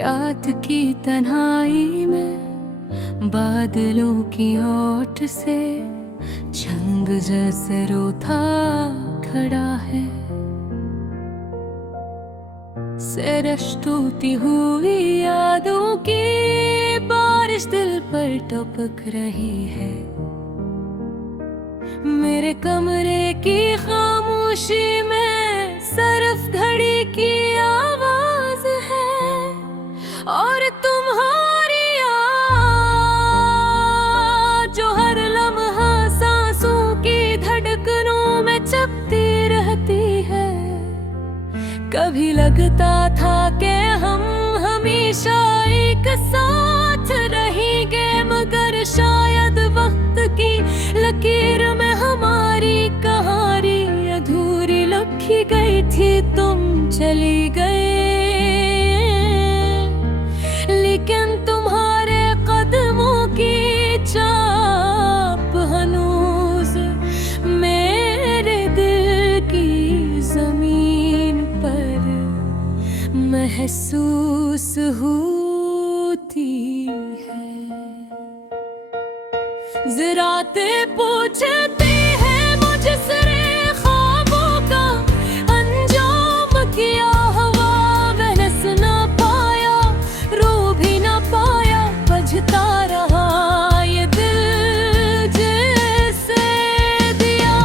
रात की तन्हाई में बादलों की ओट से छंद जैसे रोता खड़ा है। सरस टूटी हुई यादों की बारिश दिल पर टपक रही है। मेरे कमरे की खामोशी में सिर्फ घड़ी की आवाज है और तुम्हारी याद जो हर लम्हा सांसों की धड़कनों में चपती रहती है। कभी लगता था कि हम हमेशा एक साथ रहेंगे, मगर शायद वक्त की लकीर में हमारी कहानी अधूरी लिखी गई थी। तुम चली गए, लेकिन तुम्हारे कदमों की छाप हनूज मेरे दिल की जमीन पर महसूस होती है। ज़राते पूछते हैं मुझसे ख्वाबों का अंजाम किया, हवा बहस ना पाया, रो भी ना पाया, बजता रहा ये दिल जैसे दिया।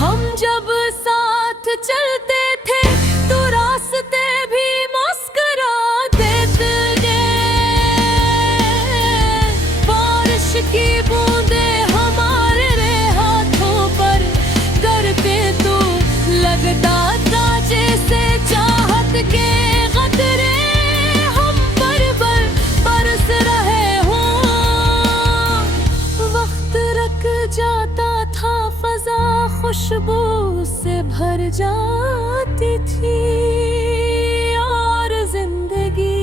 हम जब साथ चलते थे तो रास्ते भी मुस्कुरा देते गए। बारिश की बूंदे हमारे हाथों पर करते तो लगता था जैसे चाहत के कतरे हम पर बरस रहे हों। वक्त रक जाता था, फजा खुशबू से भर जाती थी और जिंदगी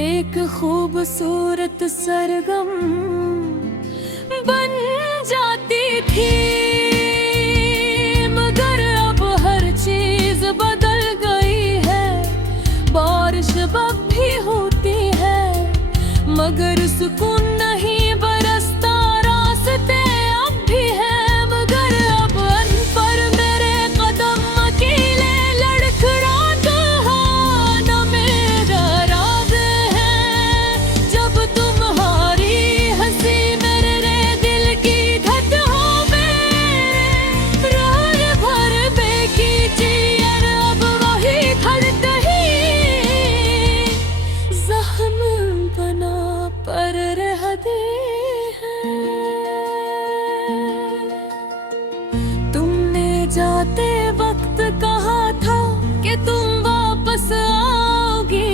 एक खूबसूरत सरगम बन जाती थी। मगर अब हर चीज बदल गई है, बारिश अब भी होती है मगर सुकून नहीं बरसता। रास्ते अब भी है मगर अब अन पर मेरे कदम अकेले लड़खड़ाता है। न मेरा राज है जब तुम्हारी हंसी मेरे दिल की धड़कनों में रात भर बेखींचियर अब वही धड़कही जख्म बना पर रहते हैं। तुमने जाते वक्त कहा था कि तुम वापस आओगी,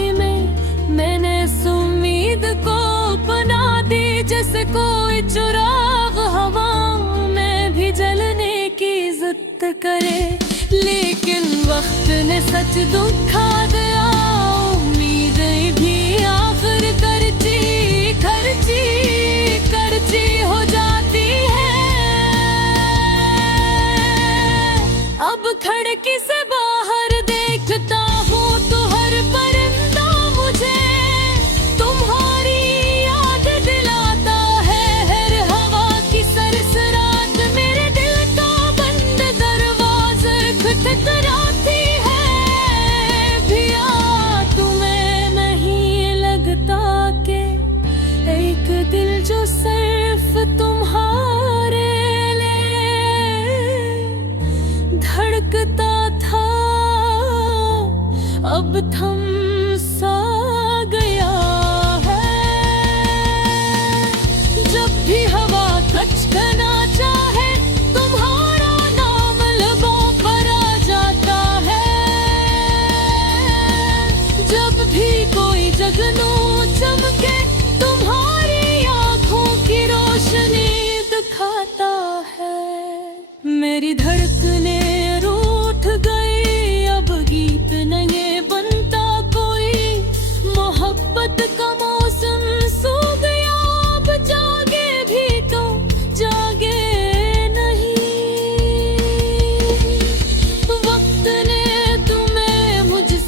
मैंने इस उम्मीद को बना दी जैसे कोई चिराग हवाओं में भी जलने की जिद करे। लेकिन वक्त ने सच दुखा दिया, उम्मीदें भी आखिर खर्ची हो जाती है। अब खिड़की से बाहर देखता हूँ तो हर परिंदा मुझे तुम्हारी याद दिलाता है। हर हवा की सरसराहट मेरे दिल का बंद दरवाज़ा खटखटाती है। भैया तुम्हें नहीं लगता कि एक दिल जो सिर्फ तुम्हारे लिए धड़कता था अब थम सा गया है। जब भी हवा खचकना चाहे तुम्हारा नाम लबों पर आ जाता है। जब भी कोई जगनू चमके तुम्हारी आंखों की रोशनी दिखाता है। मेरी धड़कने रूठ गई, अब गीत नहीं बनता कोई, मोहब्बत का मौसम सूख गया। अब जागे भी तो जागे नहीं, वक्त ने तुम्हें मुझसे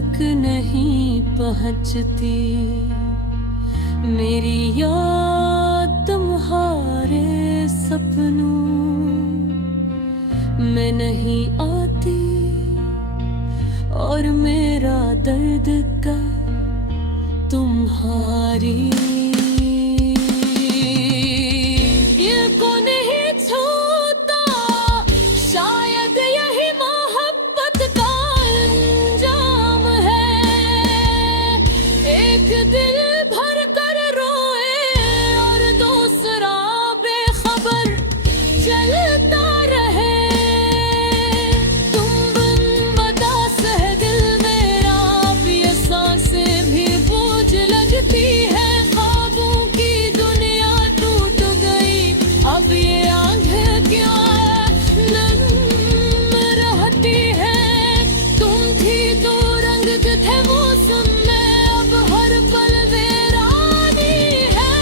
तक नहीं पहुंचती। मेरी याद तुम्हारे सपनों में नहीं आती, और मेरा दर्द का तुम्हारी दिल को नहीं छूता। शायद यही मोहब्बत का अंजाम है। एक दिल भर कर रोए और दूसरा बेखबर चलता रहे। तुम बिन बदास है दिल मेरा, अब ये सांसें भी बोझ लगती है। ख्वाबों की दुनिया टूट गई, अब ये आंखें क्या नम रहती है। तुम थी तो रंग थे मौसम में, अब हर पल वीरानी है।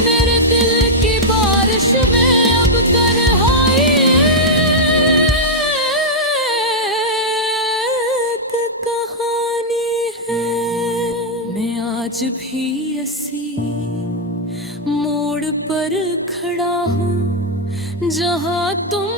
मेरे दिल की बारिश में अब तन्हाई एक कहानी है। मैं आज भी ऐसी मोड़ पर खड़ा हूँ जहाँ तुम